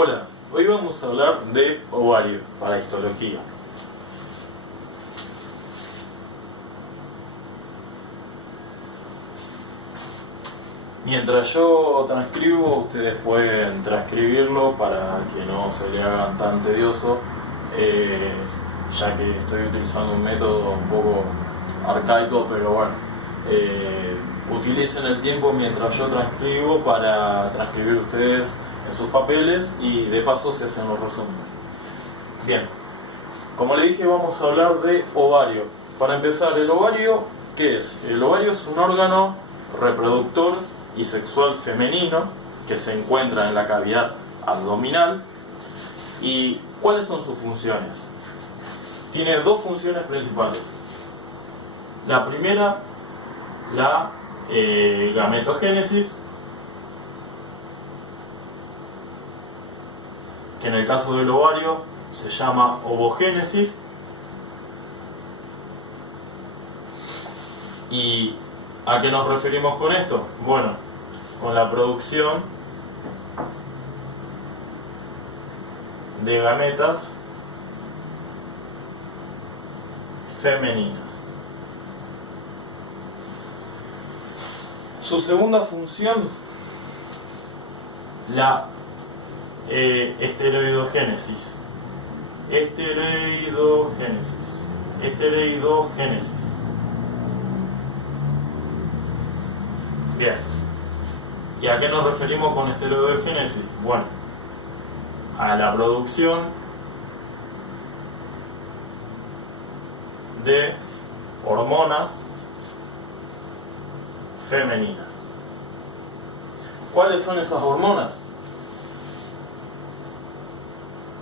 Hola, hoy vamos a hablar de ovario para histología. Mientras yo transcribo, ustedes pueden transcribirlo para que no se le hagan tan tedioso, ya que estoy utilizando un método un poco arcaico, pero bueno, utilicen el tiempo mientras yo transcribo para transcribir ustedes en sus papeles y de paso se hacen los resúmenes. Bien, como le dije, vamos a hablar de ovario. Para empezar, el ovario, ¿qué es? El ovario es un órgano reproductor y sexual femenino que se encuentra en la cavidad abdominal. ¿Y cuáles son sus funciones? Tiene dos funciones principales. La primera, la gametogénesis, que en el caso del ovario se llama ovogénesis. ¿Y a qué nos referimos con esto? Bueno, con la producción de gametas femeninas. Su segunda función, la esteroidogénesis. Esteroidogénesis. Bien. ¿Y a qué nos referimos con esteroidogénesis? Bueno, a la producción de hormonas femeninas. ¿Cuáles son esas hormonas?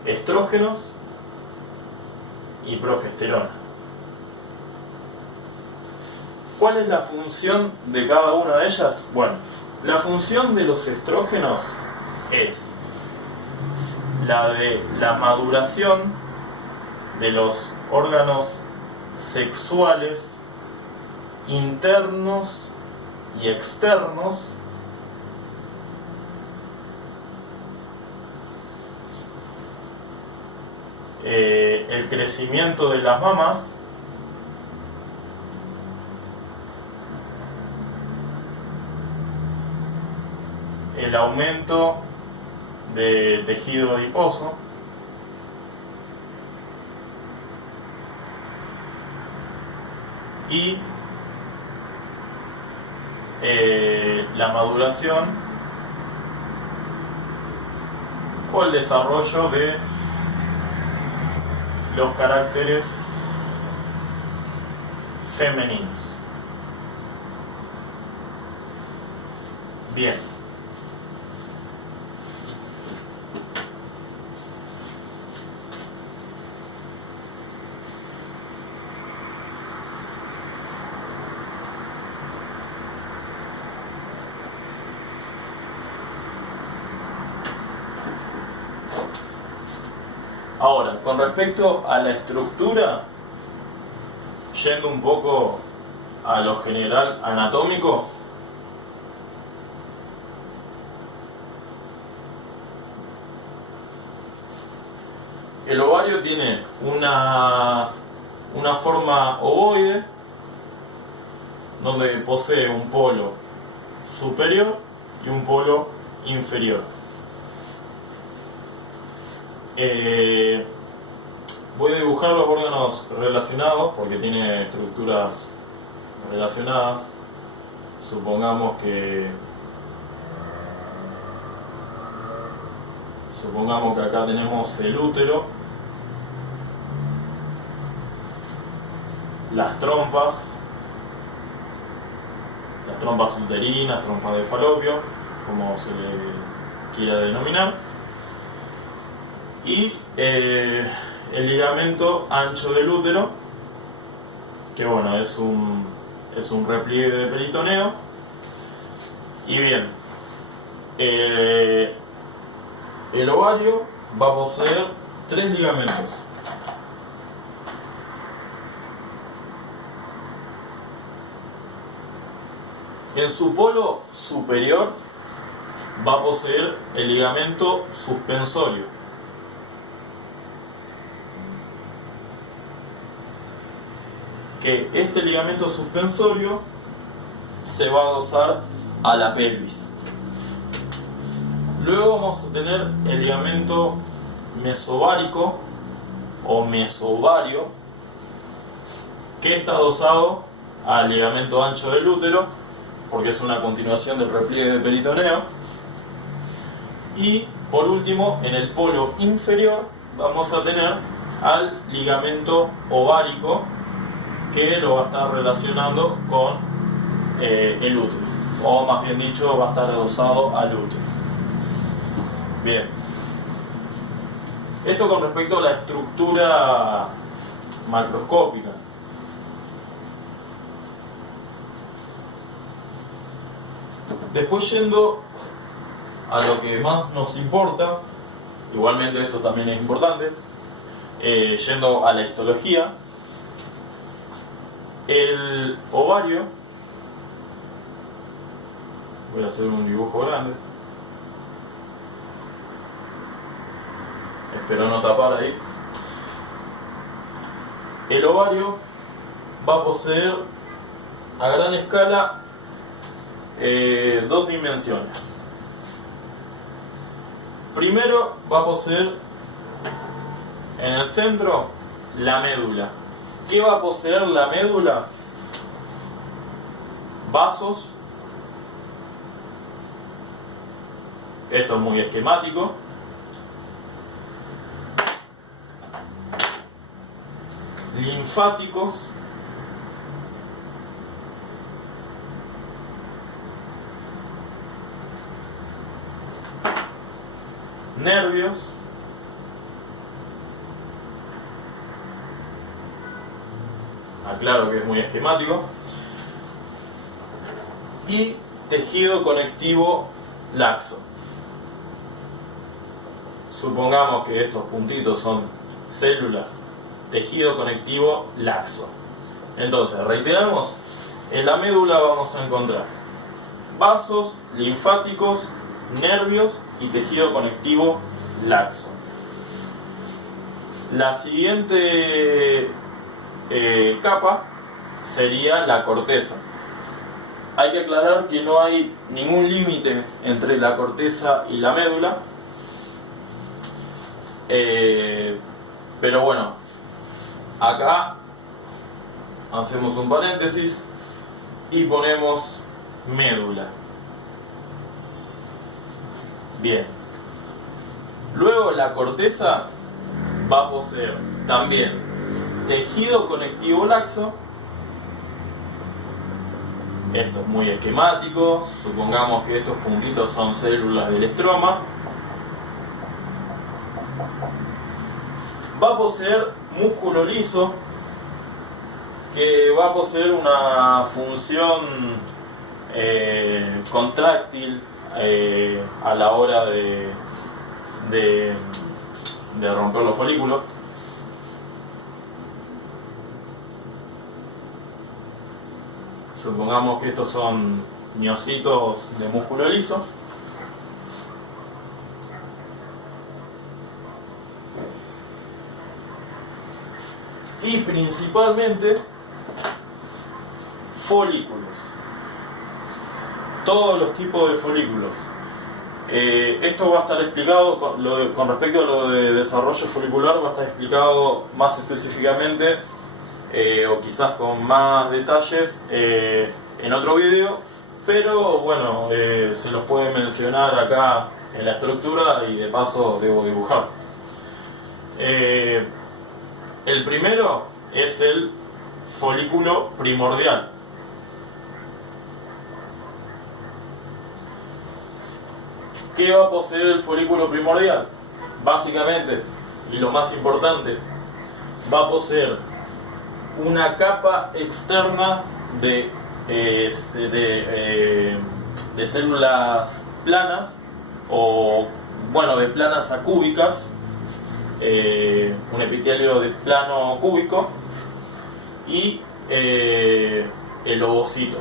Estrógenos y progesterona. ¿Cuál es la función de cada una de ellas? Bueno, la función de los estrógenos es la de la maduración de los órganos sexuales internos y externos el crecimiento de las mamas el aumento de tejido adiposo y la maduración o el desarrollo de los caracteres femeninos. Bien. Ahora, con respecto a la estructura, yendo un poco a lo general anatómico, el ovario tiene una forma ovoide, donde posee un polo superior y un polo inferior. Voy a dibujar los órganos relacionados porque tiene estructuras relacionadas. Supongamos que acá tenemos el útero, las trompas uterinas, trompas de Falopio, como se le quiera denominar, y el ligamento ancho del útero, que bueno, es un repliegue de peritoneo. Y bien, el ovario va a poseer tres ligamentos. En su polo superior va a poseer el ligamento suspensorio. Que este ligamento suspensorio se va a adosar a la pelvis. Luego vamos a tener el ligamento mesovárico o mesovario, que está adosado al ligamento ancho del útero, porque es una continuación del repliegue peritoneo. Y por último, en el polo inferior vamos a tener al ligamento ovárico, que lo va a estar relacionando con el útero, o más bien dicho, va a estar adosado al útero. Bien, esto con respecto a la estructura macroscópica. Después, yendo a lo que más nos importa, igualmente esto también es importante, yendo a la histología, el ovario, voy a hacer un dibujo grande, espero no tapar ahí. El ovario va a poseer a gran escala dos dimensiones. Primero va a poseer en el centro la médula. ¿Qué va a poseer la médula? Vasos. Esto es muy esquemático. Linfáticos. Nervios. Aclaro que es muy esquemático. Y tejido conectivo laxo. Supongamos que estos puntitos son células. Tejido conectivo laxo. Entonces, reiteramos, en la médula vamos a encontrar vasos linfáticos, nervios y tejido conectivo laxo. La siguiente capa sería la corteza. Hay que aclarar que no hay ningún límite entre la corteza y la médula, pero bueno, acá hacemos un paréntesis y ponemos médula. Bien, luego la corteza va a poseer también tejido conectivo laxo. Esto es muy esquemático. Supongamos que estos puntitos son células del estroma. Va a poseer músculo liso, que va a poseer una función contráctil a la hora de romper los folículos. Supongamos que estos son miocitos de músculo liso. Y principalmente folículos. Todos los tipos de folículos. Esto va a estar explicado con respecto a lo de desarrollo folicular, va a estar explicado más específicamente o quizás con más detalles en otro video, pero bueno, se los puede mencionar acá en la estructura y de paso debo dibujar. El primero es el folículo primordial. ¿Qué va a poseer el folículo primordial? Básicamente, y lo más importante, va a poseer una capa externa de células planas, o bueno, de planas acúbicas, un epitelio de plano cúbico, y el ovocito.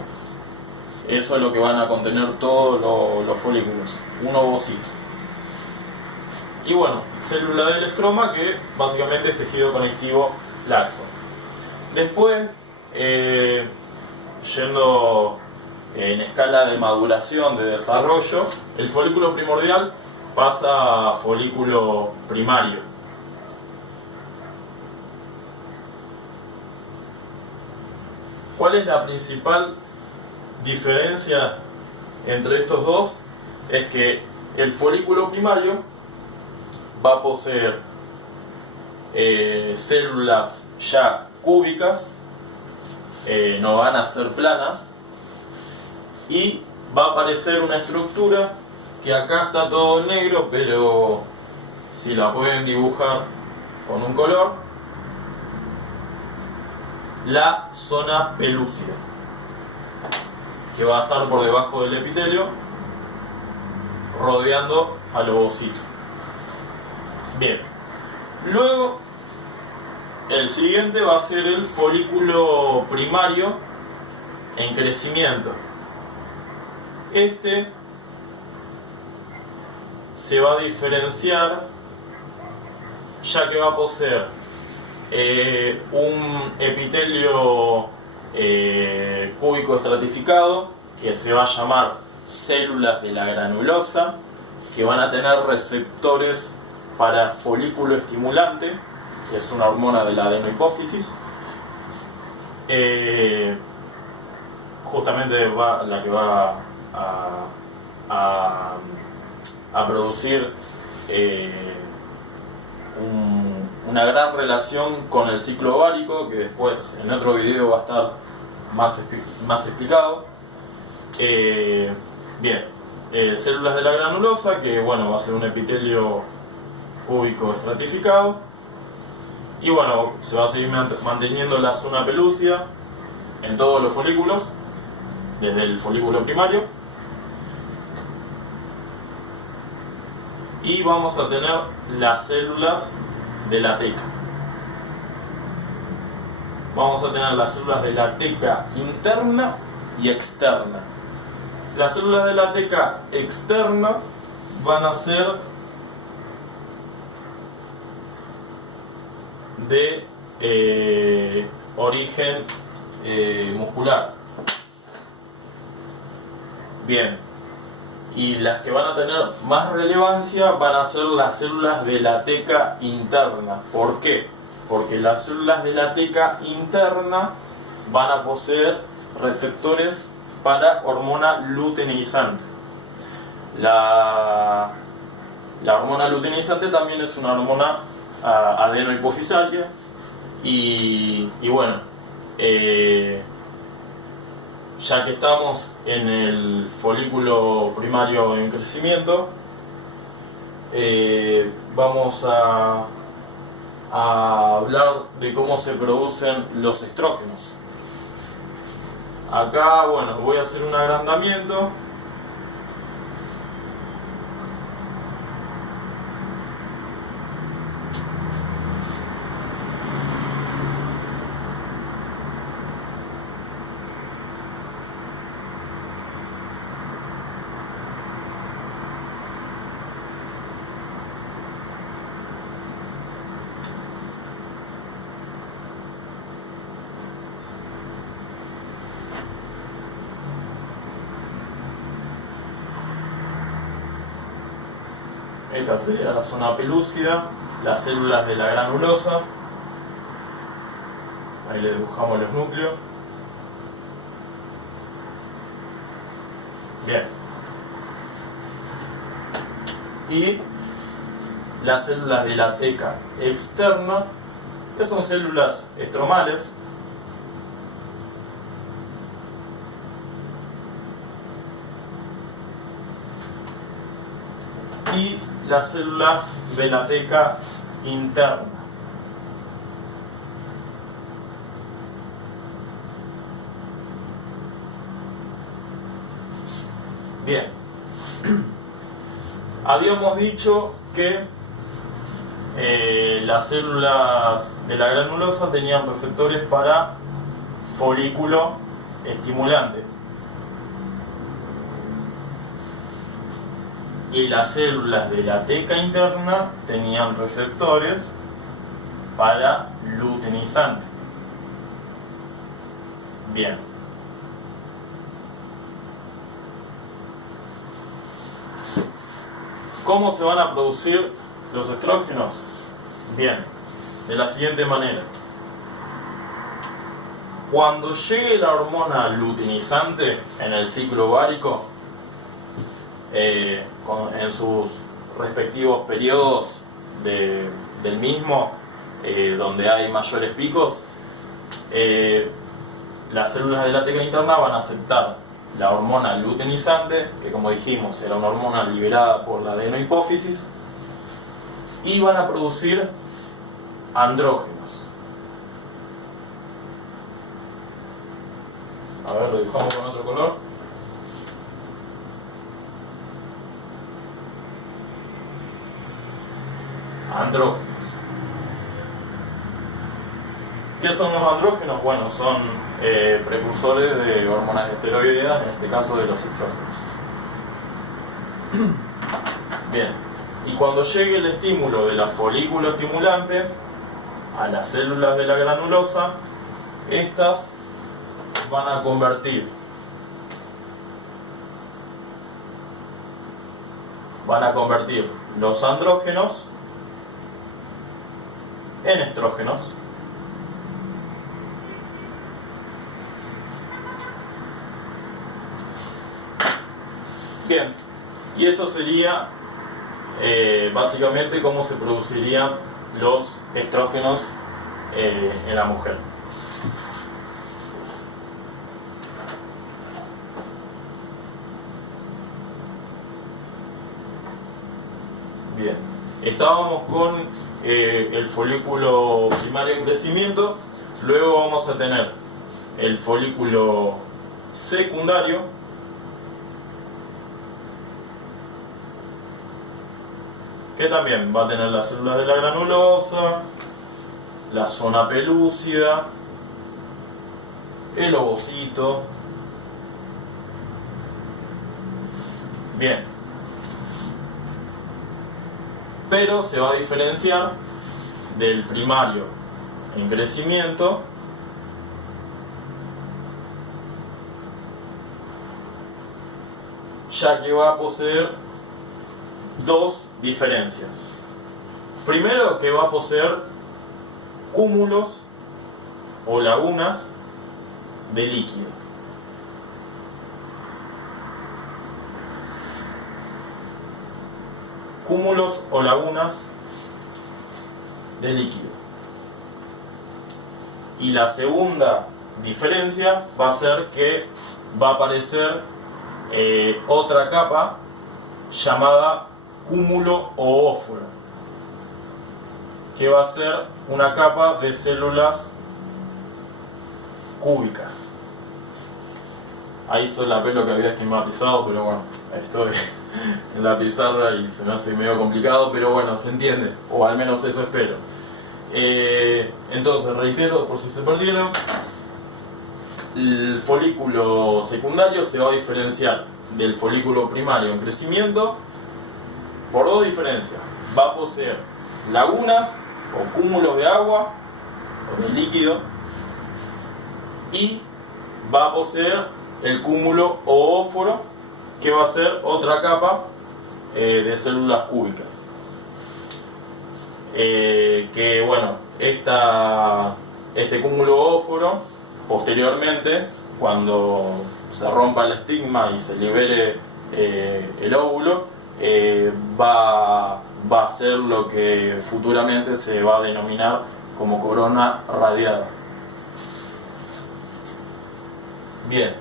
Eso es lo que van a contener todos los folículos, un ovocito. Y bueno, célula del estroma, que básicamente es tejido conectivo laxo. Después, yendo en escala de maduración, de desarrollo, el folículo primordial pasa a folículo primario. ¿Cuál es la principal diferencia entre estos dos? Es que el folículo primario va a poseer células ya cúbicas, no van a ser planas, y va a aparecer una estructura que acá está todo en negro, pero si la pueden dibujar con un color, la zona pelúcida, que va a estar por debajo del epitelio, rodeando al ovocito. Bien, luego el siguiente va a ser el folículo primario en crecimiento. Este se va a diferenciar ya que va a poseer un epitelio cúbico estratificado que se va a llamar células de la granulosa, que van a tener receptores para folículo estimulante, que es una hormona de la adenohipófisis, justamente la que va a producir una gran relación con el ciclo ovárico, que después en otro video va a estar más explicado. Bien, células de la granulosa, que bueno, va a ser un epitelio cúbico estratificado, y bueno, se va a seguir manteniendo la zona pelúcida en todos los folículos, desde el folículo primario, y vamos a tener las células de la teca. Vamos a tener las células de la teca interna y externa. Las células de la teca externa van a ser de origen muscular. Bien, y las que van a tener más relevancia van a ser las células de la teca interna. ¿Por qué? Porque las células de la teca interna van a poseer receptores para hormona luteinizante. La hormona luteinizante también es una hormona adenohipofisaria, y bueno, ya que estamos en el folículo primario en crecimiento, vamos a hablar de cómo se producen los estrógenos. Acá, bueno, voy a hacer un agrandamiento. Esta sería la zona pelúcida, las células de la granulosa. Ahí le dibujamos los núcleos. Bien. Y las células de la teca externa, que son células estromales. Y las células de la teca interna. Bien. Habíamos dicho que las células de la granulosa tenían receptores para folículo estimulante. y las células de la teca interna tenían receptores para luteinizante. Bien. ¿Cómo se van a producir los estrógenos? Bien, de la siguiente manera. Cuando llegue la hormona luteinizante en el ciclo ovárico, en sus respectivos periodos del mismo, donde hay mayores picos, las células de la teca interna van a aceptar la hormona luteinizante, que como dijimos era una hormona liberada por la adenohipófisis, y van a producir andrógenos. A ver, lo dibujamos con otro color. Andrógenos. ¿Qué son los andrógenos? Bueno, son precursores de hormonas esteroideas, en este caso de los estrógenos. Bien, y cuando llegue el estímulo de la folículo estimulante a las células de la granulosa, estas van a convertir los andrógenos en estrógenos. Bien, y eso sería básicamente cómo se producirían los estrógenos en la mujer. Bien, estábamos con el folículo primario en crecimiento, luego vamos a tener el folículo secundario, que también va a tener las células de la granulosa, la zona pelúcida, el ovocito. Bien, pero se va a diferenciar del primario en crecimiento, ya que va a poseer dos diferencias. Primero, que va a poseer cúmulos o lagunas de líquido. Cúmulos o lagunas de líquido. Y la segunda diferencia va a ser que va a aparecer otra capa llamada cúmulo o óforo, que va a ser una capa de células cúbicas. Ahí solapé lo que había esquematizado, pero bueno, estoy en la pizarra y se me hace medio complicado, pero bueno, se entiende, o al menos eso espero. Entonces, reitero, por si se perdieron, el folículo secundario se va a diferenciar del folículo primario en crecimiento por dos diferencias. Va a poseer lagunas o cúmulos de agua o de líquido, y va a poseer el cúmulo o óforo, que va a ser otra capa de células cúbicas. Que bueno, este cúmulo óforo, posteriormente, cuando se rompa el estigma y se libere el óvulo, va a ser lo que futuramente se va a denominar como corona radiada. Bien,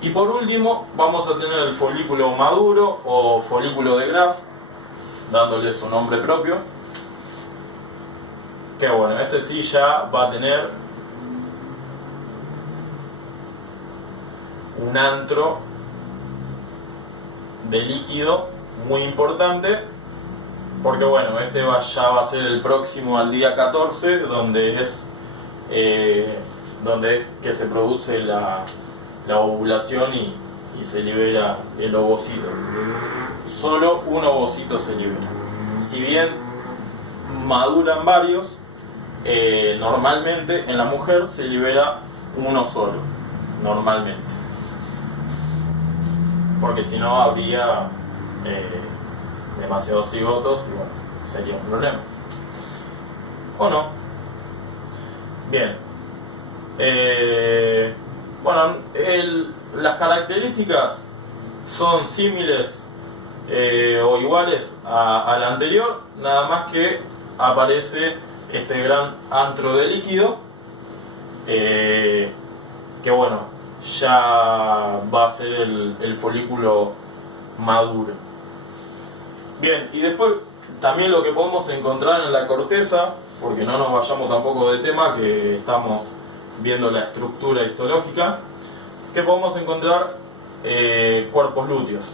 y por último vamos a tener el folículo maduro o folículo de Graf, dándole su nombre propio, que bueno, este sí ya va a tener un antro de líquido muy importante, porque bueno, este ya va a ser el próximo al día 14, donde es que se produce la ovulación y y se libera el ovocito. Solo un ovocito se libera. Si bien maduran varios, normalmente en la mujer se libera uno solo, normalmente. Porque si no habría demasiados cigotos y bueno, sería un problema. ¿O no? Bien. Bueno, las características son similares o iguales a la anterior, nada más que aparece este gran antro de líquido, que bueno, ya va a ser el folículo maduro. Bien, y después también lo que podemos encontrar en la corteza, porque no nos vayamos tampoco de tema, que estamos viendo la estructura histológica, que podemos encontrar cuerpos lúteos.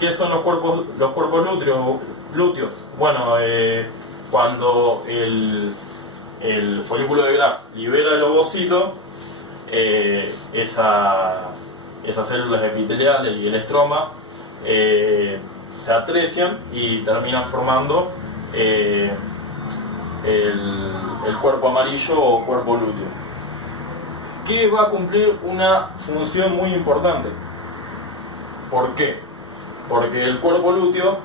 ¿Qué son los cuerpos lúteos? Bueno, cuando el folículo de Graf libera el ovocito, esas células epiteliales y el estroma se atrecian y terminan formando el cuerpo amarillo o cuerpo lúteo, que va a cumplir una función muy importante. ¿Por qué? Porque el cuerpo lúteo,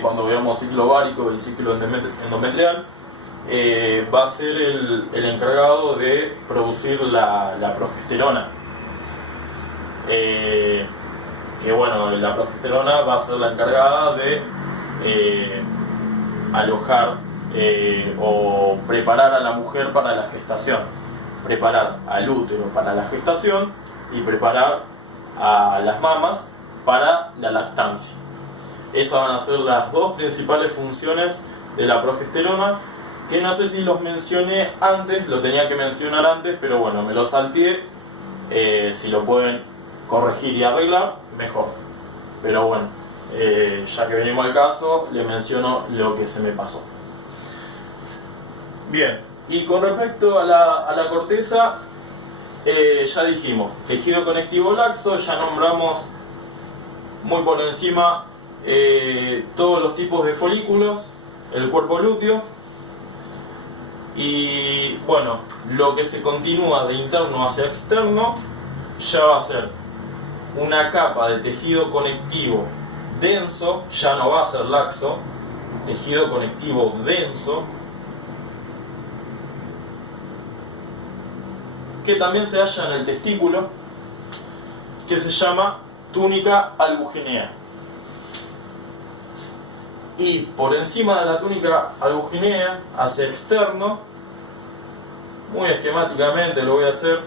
cuando veamos ciclo ovárico y ciclo endometrial, va a ser el encargado de producir la progesterona. Que bueno, la progesterona va a ser la encargada de alojar o preparar a la mujer para la gestación, preparar al útero para la gestación y preparar a las mamas para la lactancia. Esas van a ser las dos principales funciones de la progesterona, que no sé si los mencioné antes, lo tenía que mencionar antes, pero bueno, me lo salteé. Si lo pueden corregir y arreglar, mejor. Pero bueno, ya que venimos al caso, les menciono lo que se me pasó. Bien, y con respecto a la corteza, ya dijimos, tejido conectivo laxo, ya nombramos muy por encima todos los tipos de folículos, el cuerpo lúteo, y bueno, lo que se continúa de interno hacia externo ya va a ser una capa de tejido conectivo denso, ya no va a ser laxo, tejido conectivo denso, que también se halla en el testículo, que se llama túnica albuginea. Y por encima de la túnica albuginea, hacia externo, muy esquemáticamente lo voy a hacer,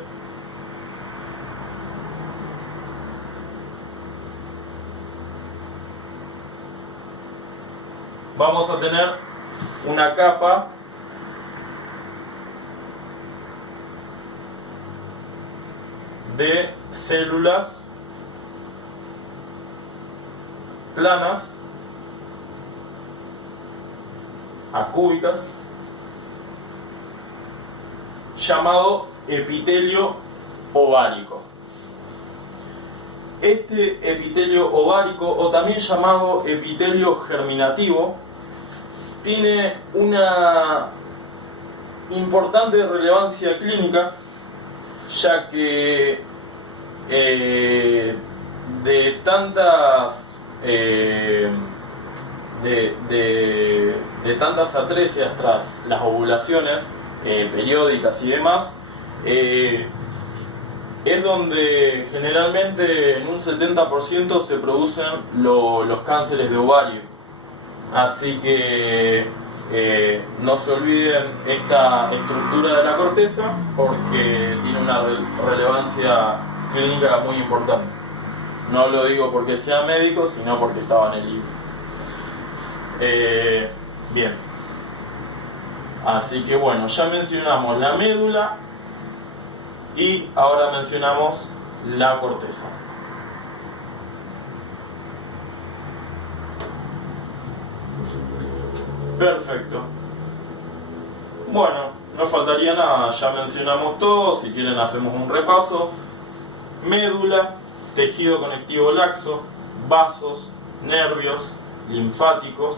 vamos a tener una capa de células planas, acúbicas, llamado epitelio ovárico. Este epitelio ovárico, o también llamado epitelio germinativo, tiene una importante relevancia clínica, ya que de tantas atresias tras las ovulaciones periódicas y demás, es donde generalmente en un 70% se producen los cánceres de ovario. Así que no se olviden esta estructura de la corteza, porque tiene una relevancia clínica muy importante. No lo digo porque sea médico, sino porque estaba en el libro. Bien. Así que bueno, ya mencionamos la médula y ahora mencionamos la corteza. Perfecto. Bueno, no faltaría nada, ya mencionamos todo, si quieren hacemos un repaso. Médula, tejido conectivo laxo, vasos, nervios, linfáticos.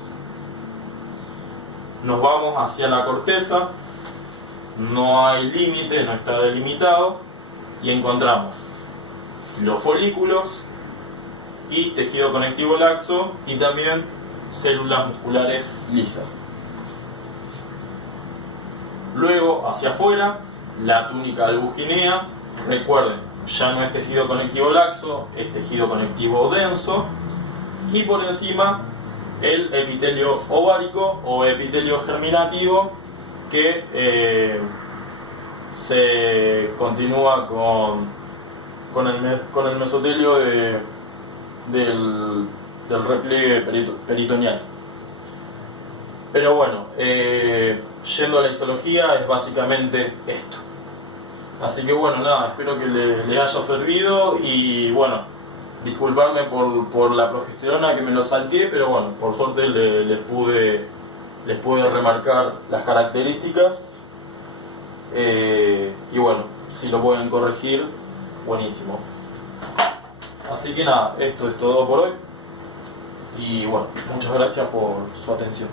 Nos vamos hacia la corteza, no hay límite, no está delimitado, y encontramos los folículos y tejido conectivo laxo y también células musculares lisas. Luego, hacia afuera, la túnica albuginea. Recuerden, ya no es tejido conectivo laxo, es tejido conectivo denso. Y por encima, el epitelio ovárico o epitelio germinativo, que se continúa con el mesotelio del repliegue peritoneal. Pero bueno, yendo a la histología es básicamente esto. Así que bueno, nada, espero que les haya servido y bueno, disculparme por la progesterona que me lo salteé, pero bueno, por suerte les pude remarcar las características y bueno, si lo pueden corregir, buenísimo. Así que nada, esto es todo por hoy y bueno, muchas gracias por su atención.